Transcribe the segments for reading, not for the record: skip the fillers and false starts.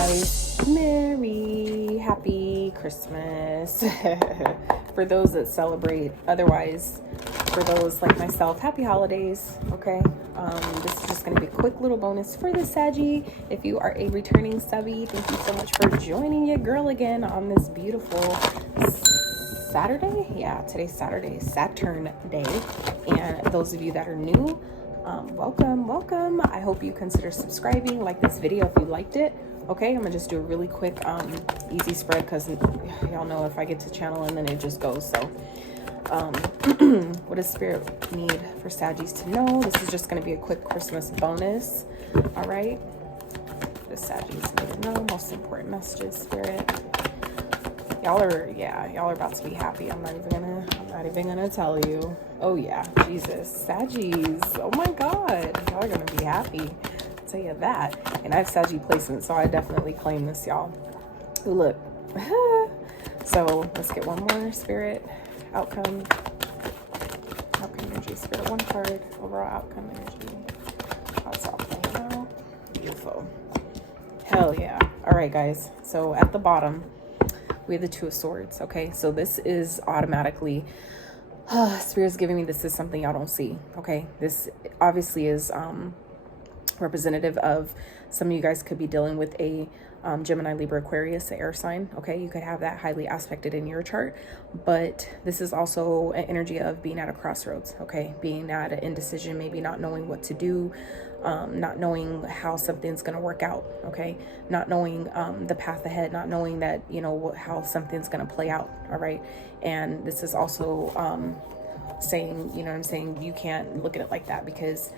guys, Merry Happy Christmas. For those that celebrate, otherwise for those like myself, happy holidays. Okay, this is just going to be a quick little bonus for the Saggy. If you are a returning subby, thank you so much for joining your girl again on this beautiful Saturday. Yeah, today's Saturday, Saturn day. And those of you that are new, welcome. I hope you consider subscribing, like this video if you liked it. Okay, I'm gonna just do a really quick easy spread because y'all know if I get to channel and then it just goes. So what does spirit need for Saggies to know? This is just going to be a quick Christmas bonus. All right, the Saggies need to know most important messages, spirit. Y'all are about to be happy. I'm not even gonna tell you. Oh yeah, Jesus, Saggies, oh my god, y'all are gonna be happy, I'll tell you that. And I have Saggy placement, so I definitely claim this, y'all. Ooh, look. So let's get one more, spirit. Outcome energy, spirit, one card, overall outcome energy. That's all playing out. Beautiful. Hell yeah. All right, guys, so at the bottom we have the Two of Swords. Okay, so this is automatically spirit's giving me this is something y'all don't see. Okay, this obviously is representative of some of you guys could be dealing with a Gemini, Libra, Aquarius, the air sign. Okay, you could have that highly aspected in your chart, but this is also an energy of being at a crossroads. Okay, being at an indecision, maybe not knowing what to do, not knowing how something's going to work out. Okay, not knowing the path ahead, not knowing that, you know, how something's going to play out. All right, and this is also saying, you know what I'm saying, you can't look at it like that because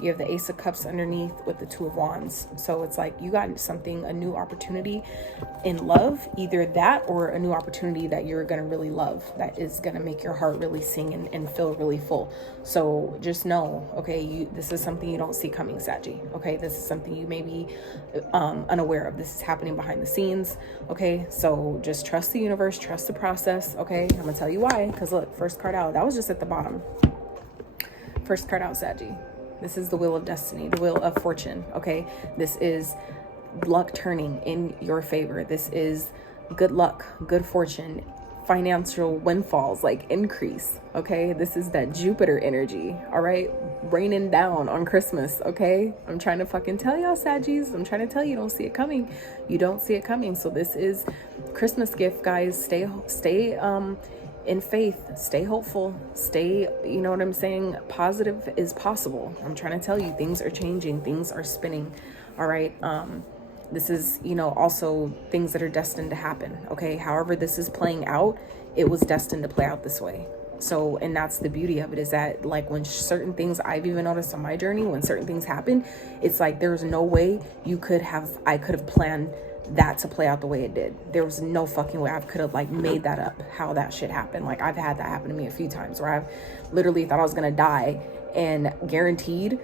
you have the Ace of Cups underneath with the Two of Wands. So it's like you got something, a new opportunity in love, either that or a new opportunity that you're going to really love, that is going to make your heart really sing and feel really full. So just know, okay, this is something you don't see coming, Saggy. Okay, this is something you may be unaware of. This is happening behind the scenes. Okay, so just trust the universe, trust the process. Okay, I'm going to tell you why. Because look, first card out, that was just at the bottom. First card out, Saggy. This is the Wheel of Destiny, the Wheel of Fortune, okay? This is luck turning in your favor. This is good luck, good fortune, financial windfalls, like increase, okay? This is that Jupiter energy, all right? Raining down on Christmas, okay? I'm trying to fucking tell y'all, Saggies. I'm trying to tell you, don't see it coming. You don't see it coming. So this is Christmas gift, guys. Stay in faith, stay hopeful, stay, you know what I'm saying, positive is possible. I'm trying to tell you, things are changing, things are spinning. All right, this is, you know, also things that are destined to happen. Okay, however this is playing out, it was destined to play out this way. So, and that's the beauty of it, is that like when certain things, I've even noticed on my journey, when certain things happen, it's like there's no way I could have planned that to play out the way it did. There was no fucking way I could have like made that up, how that shit happened. Like I've had that happen to me a few times where I've literally thought I was gonna die, and guaranteed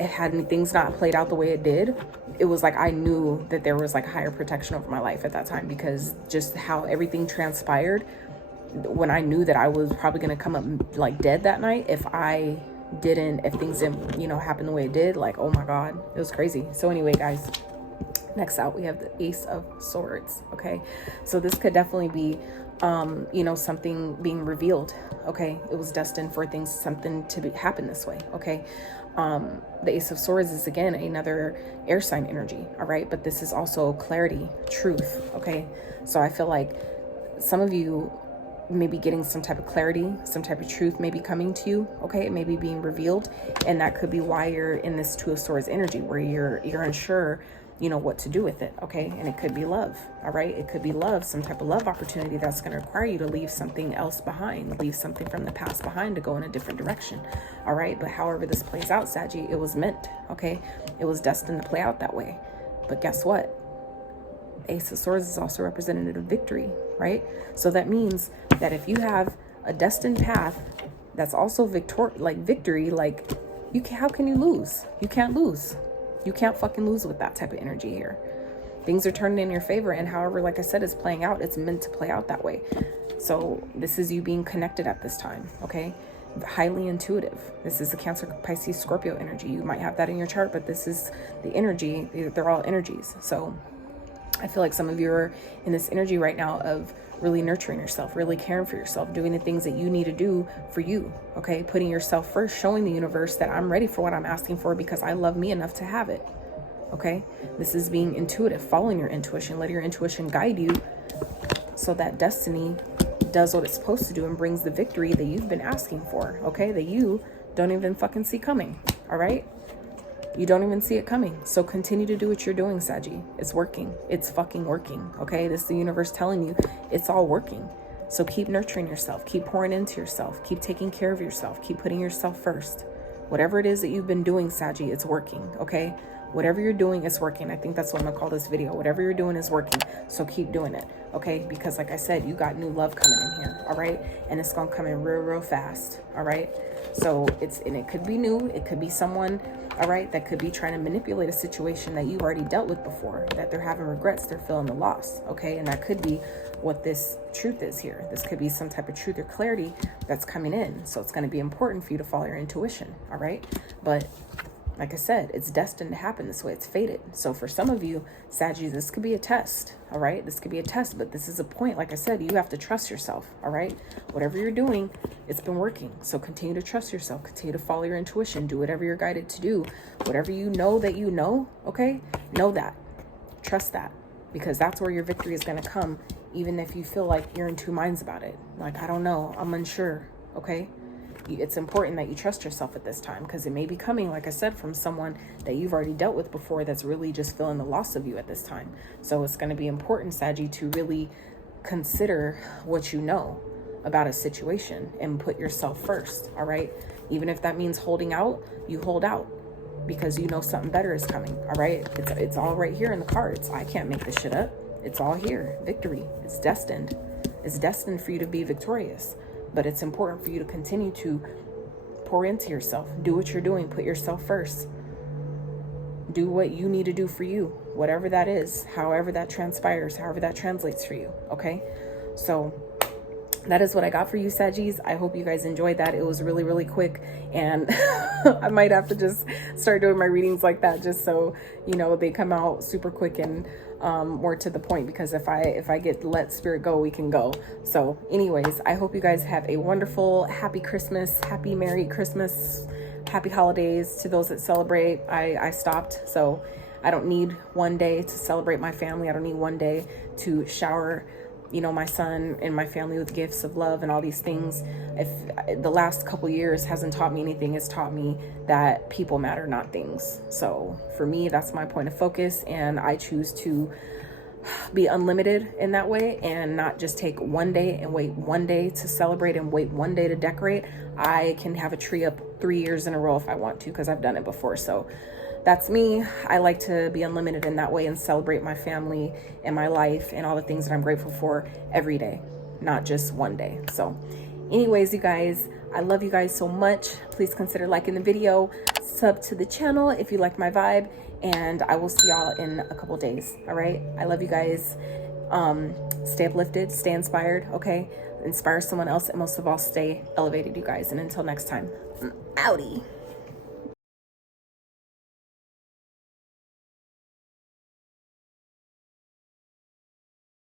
it had things not played out the way it did, it was like I knew that there was like higher protection over my life at that time, because just how everything transpired, when I knew that I was probably gonna come up like dead that night if things didn't, you know, happen the way it did. Like, oh my god, it was crazy. So anyway, guys, next out we have the Ace of Swords. Okay, so this could definitely be you know, something being revealed. Okay, it was destined for something to happen this way. Okay, the Ace of Swords is again another air sign energy. All right, but this is also clarity, truth. Okay, so I feel like some of you may be getting some type of clarity, some type of truth may be coming to you. Okay, it may be being revealed, and that could be why you're in this Two of Swords energy, where you're unsure, you know, what to do with it. Okay, and it could be love. All right, it could be love, some type of love opportunity that's going to require you to leave something else behind, leave something from the past behind to go in a different direction. All right, but however this plays out, Saggy, it was meant. Okay, it was destined to play out that way. But guess what? Ace of Swords is also representative of victory, right? So that means that if you have a destined path that's also victory, like how can you lose? You can't lose. You can't fucking lose with that type of energy here. Things are turning in your favor, and however, like I said, it's playing out, it's meant to play out that way. So this is you being connected at this time, okay? Highly intuitive. This is the Cancer, Pisces, Scorpio energy. You might have that in your chart, but this is the energy. They're all energies. So I feel like some of you are in this energy right now of really nurturing yourself, really caring for yourself, doing the things that you need to do for you, okay? Putting yourself first, showing the universe that I'm ready for what I'm asking for because I love me enough to have it, okay? This is being intuitive, following your intuition, letting your intuition guide you so that destiny does what it's supposed to do and brings the victory that you've been asking for, okay? That you don't even fucking see coming, all right? You don't even see it coming. So continue to do what you're doing, Saggy. It's working. It's fucking working. Okay. This is the universe telling you it's all working. So keep nurturing yourself. Keep pouring into yourself. Keep taking care of yourself. Keep putting yourself first. Whatever it is that you've been doing, Saggy, it's working. Okay. Whatever you're doing is working. I think that's what I'm gonna call this video. Whatever you're doing is working. So keep doing it. Okay. Because like I said, you got new love coming in here. All right. And it's gonna come in real fast. All right. So it could be new. It could be someone, all right, that could be trying to manipulate a situation that you've already dealt with before, that they're having regrets, they're feeling the loss, okay? And that could be what this truth is here. This could be some type of truth or clarity that's coming in. So it's going to be important for you to follow your intuition, all right? But like I said, it's destined to happen this way. It's fated. So for some of you, Saggies, this could be a test, all right? This could be a test, but this is a point. Like I said, you have to trust yourself, all right? Whatever you're doing, it's been working. So continue to trust yourself. Continue to follow your intuition. Do whatever you're guided to do. Whatever you know that you know, okay? Know that. Trust that. Because that's where your victory is going to come, even if you feel like you're in two minds about it. Like, I don't know. I'm unsure, okay? It's important that you trust yourself at this time because it may be coming, like I said, from someone that you've already dealt with before that's really just feeling the loss of you at this time. So it's going to be important, Saggy, to really consider what you know about a situation and put yourself first, all right? Even if that means holding out, you hold out because you know something better is coming, all right? It's all right here in the cards. I can't make this shit up. It's all here. Victory. It's destined. It's destined for you to be victorious. But it's important for you to continue to pour into yourself. Do what you're doing. Put yourself first. Do what you need to do for you, whatever that is, however that transpires, however that translates for you, okay? So that is what I got for you, Saggies. I hope you guys enjoyed that. It was really, really quick. And I might have to just start doing my readings like that just so, you know, they come out super quick and more to the point, because if I get let spirit go, we can go. So anyways, I hope you guys have a wonderful, happy Christmas, happy Merry Christmas, happy holidays to those that celebrate. I stopped, so I don't need one day to celebrate my family. I don't need one day to shower, you know, my son and my family with gifts of love and all these things. If the last couple years hasn't taught me anything, it's taught me that people matter, not things. So for me, that's my point of focus, and I choose to be unlimited in that way and not just take one day and wait one day to celebrate and wait one day to decorate. I can have a tree up 3 years in a row if I want to, because I've done it before. So that's me. I like to be unlimited in that way and celebrate my family and my life and all the things that I'm grateful for every day, not just one day. So anyways, you guys, I love you guys so much. Please consider liking the video, sub to the channel if you like my vibe, and I will see y'all in a couple days. All right. I love you guys. Stay uplifted, stay inspired. Okay. Inspire someone else, and most of all, stay elevated, you guys. And until next time, I'm outie.